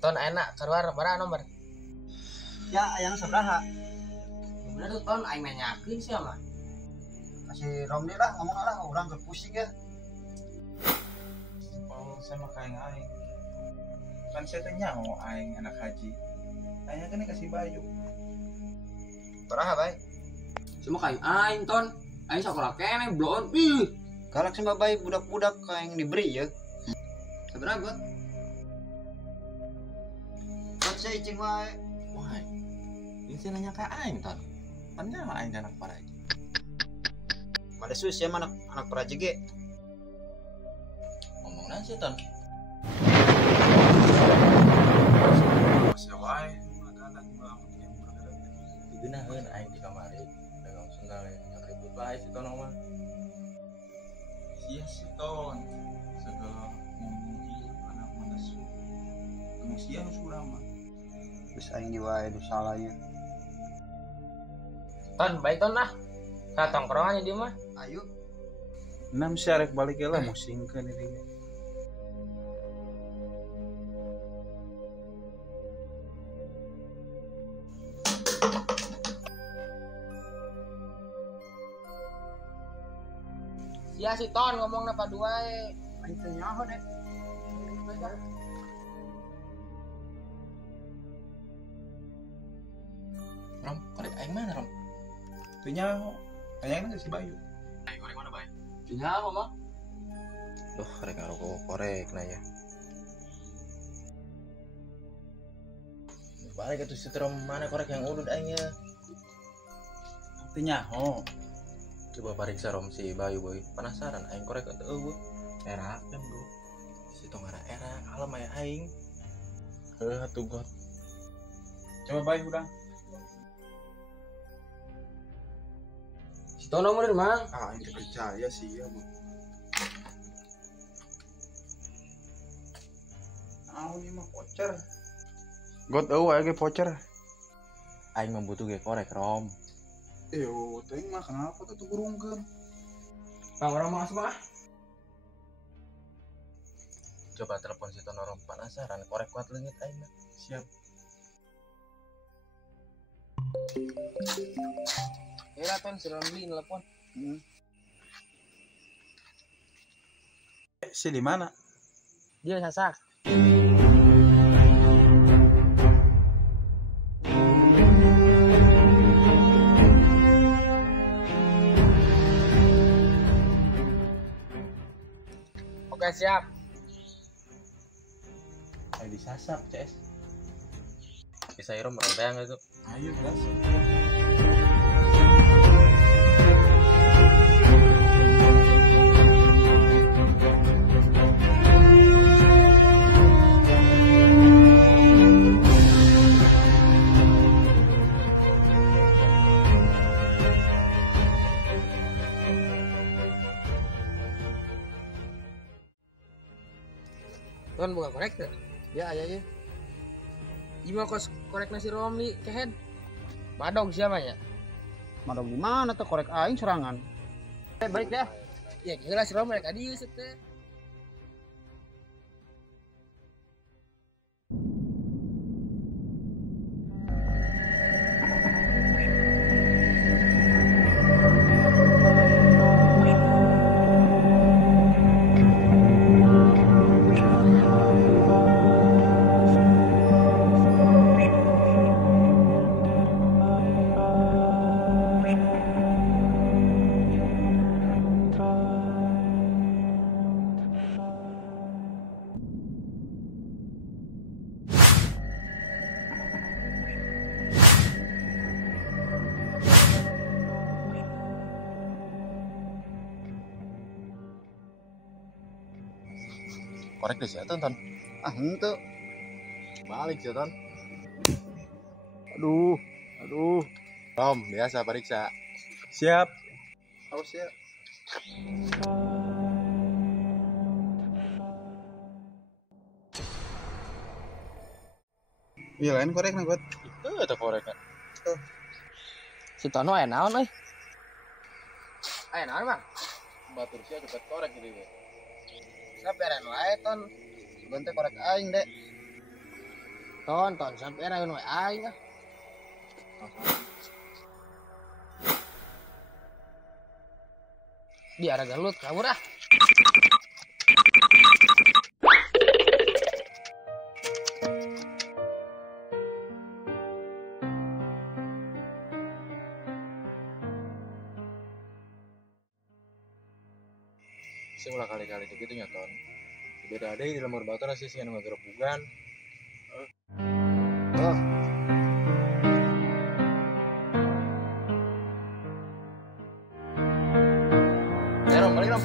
Ton enak keluar berapa nomor? Ya yang seberapa? Bener tuh ton aing nanyakeun sih mah. Kasih Romli lah ngomong lah orang pusing ya. Oh, sama kayak aing. Kan saya tanya mau aing anak haji. Aing kan kasih baju. Berapa baik? Cuma kayak aing ton. Aing sekolah kene blon. Galak sama baik budak-budak yang diberi ya. Seberapa buat? Buat saya icing wae. Wah, ini sih nanya ke aing ton. Tanya lah aing anak para haji. Pada sus ya anak peraji ge. Ngomongnya sih ton. Sewae, makanan banget yang bergerak. Digunakan aing di kamari. Dengan sendal yang ribut bae si ton mah. Iya sih ton. Segala ngomong anak manusia. Manusia sudah mah. Terus aing di wae do salahnya. Ton baik ton lah. Ka tongkrongan di mah. Ayo. Nam syarek balik lah musingkeun ini. Sia si ton ngomong apa dua Aing teh nyaho deh. Rom, korek aing mana Rom? Tuh nyaho. Kayaknya kan si Bayu. Aing korek mana Bayu? Tinggal apa mah? Duh, korek ngarokok korek nanya. Balik itu si Rom mana korek yang urut aingnya. Tuh nyaho. Coba pariksa Rom si Bayu boy. Penasaran aing korek atau eueuh. Erak kan bro. Si tong era erak kalem aya aing. Heuh atuh got. Coba Bayu udah. Si ton nomor mang. Ah, ini percaya sih ya, Bu. Ini mah voucher. God eueuh aya voucher. Aing membutuh ge korek, Rom. Teuing mah kenapa tuh burungkeun? Bang orang mau mah. Coba telepon si Tono Rom penasaran korek kuat leungit aing mah. Siap. Kira ton si Romli nelpon. Si di mana? Dia sasak. Oke siap. Ayo disasap, CS. Bisa Rom merombeng itu. Ayo, gas. Ton bukan korek tuh. Ya aja. Gimana kos korek nasi Romli kehead? Madog siapa ya? Madog di mana tuh korek aing serangan? Baik dah. Ya kira si Romli tadi usut teh. Korek deh sih, Ton. Ah, henteu. Balik sih, Ton. Aduh. Rom, biasa periksa. Siap. Awas ya. Iya lain korek nih buat. Itu ada koreknya. Si Tono aya naon euy? Aya naon, Bang? Batur sia cepet korek gitu ya. Saperan wae ton. Bantu korek aing dek. Ton sampai rayon we aing ah. Biar galut kabur ah. Sing ulah kali-kali gitu nya ton. Beda ada di lemur batur sih sing ngagerebugan. Oh. Rom, balik Rom.